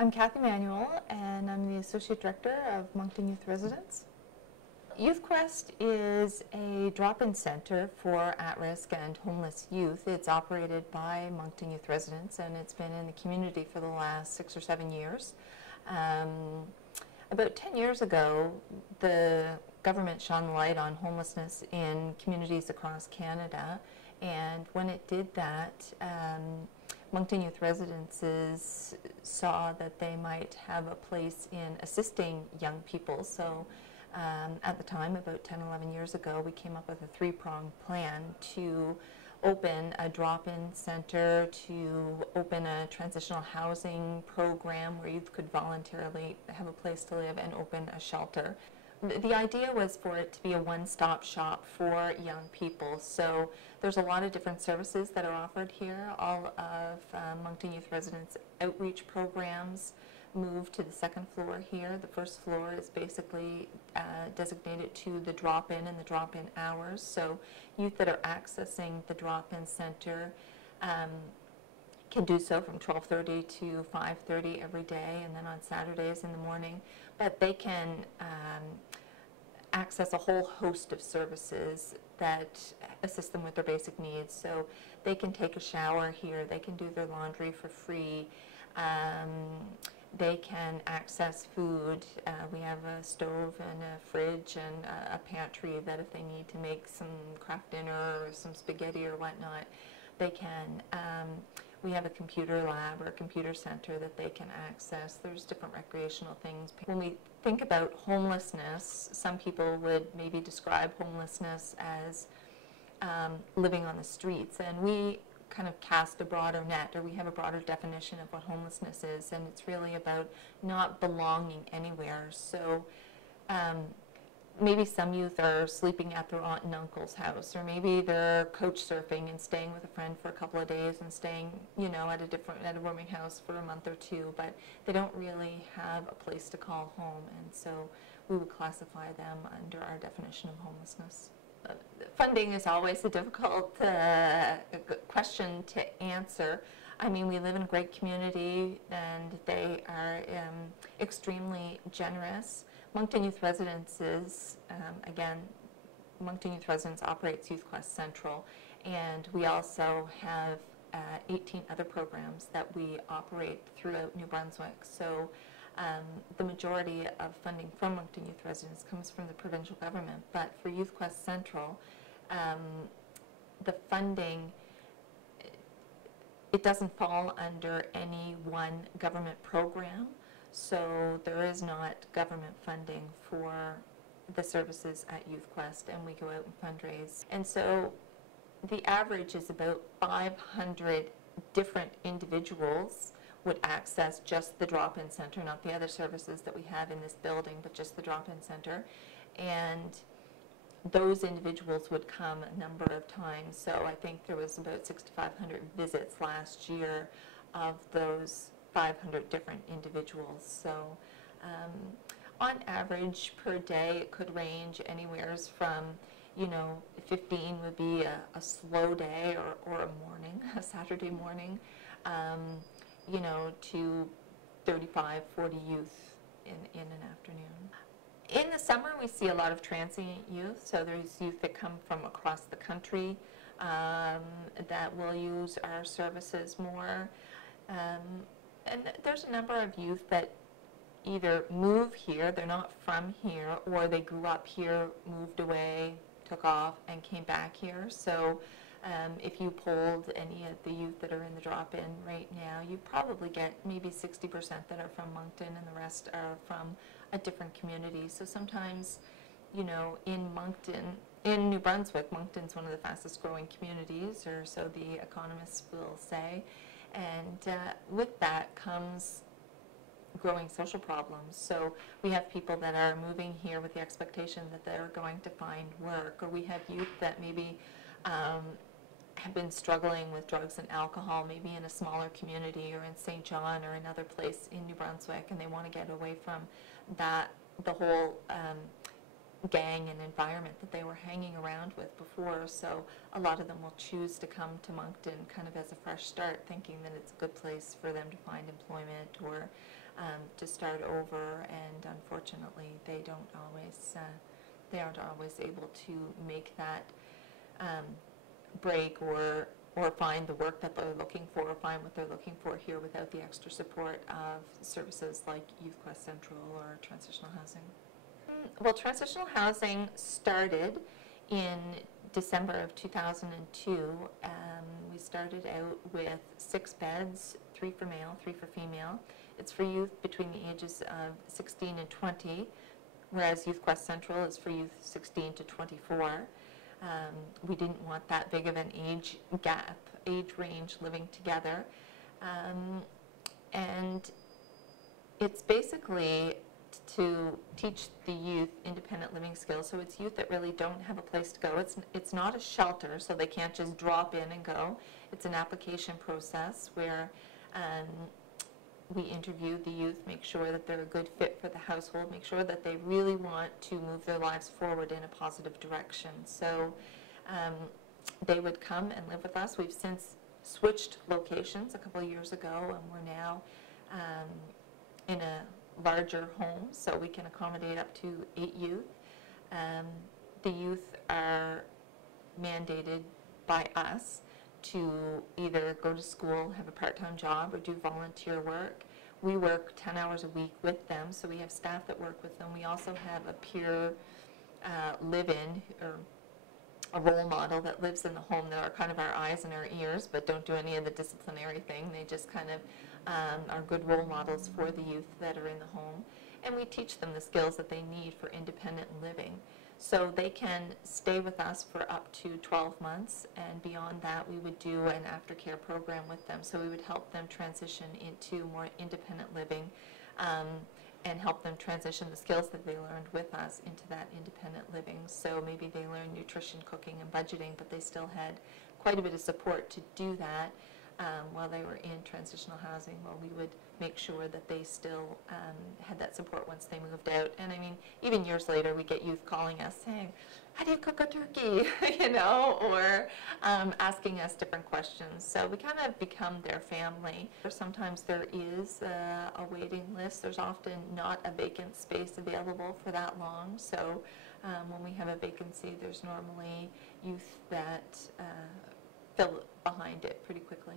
I'm Kathy Manuel, and I'm the Associate Director of Moncton Youth Residence. Youth Quest is a drop-in center for at-risk and homeless youth. It's operated by Moncton Youth Residence, and it's been in the community for the last 6 or 7 years. About 10 years ago, the government shone light on homelessness in communities across Canada, and when it did that, Moncton Youth Residences saw that they might have a place in assisting young people. So at the time, about 10, 11 years ago, we came up with a three-pronged plan to open a drop-in center, to open a transitional housing program where youth could voluntarily have a place to live, and open a shelter. The idea was for it to be a one-stop shop for young people. So there's a lot of different services that are offered here. All of Moncton Youth Residence outreach programs move to the second floor here. The first floor is basically designated to the drop-in and the drop-in hours. So youth that are accessing the drop-in center can do so from 12:30 to 5:30 every day, and then on Saturdays in the morning. But they can access a whole host of services that assist them with their basic needs. So they can take a shower here, they can do their laundry for free, they can access food. We have a stove and a fridge and a pantry that if they need to make some craft dinner or some spaghetti or whatnot, they can. We have a computer lab or a computer center that they can access. There's different recreational things. When we think about homelessness, some people would maybe describe homelessness as living on the streets, and we kind of cast a broader net, or we have a broader definition of what homelessness is, and it's really about not belonging anywhere. So maybe some youth are sleeping at their aunt and uncle's house, or maybe they're couch surfing and staying with a friend for a couple of days and staying, at a rooming house for a month or two, but they don't really have a place to call home, and so we would classify them under our definition of homelessness. Funding is always a difficult question to answer. I mean, we live in a great community, and they are extremely generous. Moncton Youth Residences, again, Moncton Youth Residence operates Youth Quest Central, and we also have 18 other programs that we operate throughout New Brunswick. So the majority of funding from Moncton Youth Residence comes from the provincial government, but for Youth Quest Central, the funding, it doesn't fall under any one government program. So there is not government funding for the services at Youth Quest, and we go out and fundraise. And so the average is about 500 different individuals would access just the drop-in center, not the other services that we have in this building, but just the drop-in center. And those individuals would come a number of times. So I think there was about 6,500 visits last year of those 500 different individuals. So on average per day it could range anywhere from 15 would be a slow day or a morning, a Saturday morning, to 35, 40 youth in an afternoon. In the summer we see a lot of transient youth, so there's youth that come from across the country that will use our services more. And there's a number of youth that either move here, they're not from here, or they grew up here, moved away, took off, and came back here. So if you polled any of the youth that are in the drop-in right now, you probably get maybe 60% that are from Moncton, and the rest are from a different community. So sometimes, in Moncton, in New Brunswick, Moncton's one of the fastest growing communities, or so the economists will say. And with that comes growing social problems. So we have people that are moving here with the expectation that they're going to find work, or we have youth that maybe have been struggling with drugs and alcohol, maybe in a smaller community or in St. John or another place in New Brunswick, and they want to get away from that, the whole gang and environment that they were hanging around with before. So a lot of them will choose to come to Moncton kind of as a fresh start, thinking that it's a good place for them to find employment or to start over, and unfortunately they aren't always able to make that break or find the work that they're looking for, or find what they're looking for here without the extra support of services like Youth Quest Central or transitional housing. Well, transitional housing started in December of 2002. We started out with 6 beds, 3 for male, 3 for female. It's for youth between the ages of 16 and 20, whereas Youth Quest Central is for youth 16 to 24. We didn't want that big of an age gap, age range living together. And it's basically to teach the youth independent living skills. So it's youth that really don't have a place to go. It's not a shelter, so they can't just drop in and go. It's an application process where we interview the youth, make sure that they're a good fit for the household, make sure that they really want to move their lives forward in a positive direction. So they would come and live with us. We've since switched locations a couple of years ago, and we're now in a larger home, so we can accommodate up to 8 youth. The youth are mandated by us to either go to school, have a part-time job, or do volunteer work. We work 10 hours a week with them, so we have staff that work with them. We also have a peer live-in, or a role model that lives in the home, that are kind of our eyes and our ears, but don't do any of the disciplinary thing. They just kind of are good role models for the youth that are in the home. And we teach them the skills that they need for independent living. So they can stay with us for up to 12 months, and beyond that we would do an aftercare program with them. So we would help them transition into more independent living, and help them transition the skills that they learned with us into that independent living. So maybe they learned nutrition, cooking, and budgeting, but they still had quite a bit of support to do that while they were in transitional housing. Well, we would make sure that they still had that support once they moved out. And I mean, even years later, we get youth calling us saying, "How do you cook a turkey?" you know, or asking us different questions. So we kind of become their family. Sometimes there is a waiting list. There's often not a vacant space available for that long. So when we have a vacancy, there's normally youth that fill behind it pretty quickly.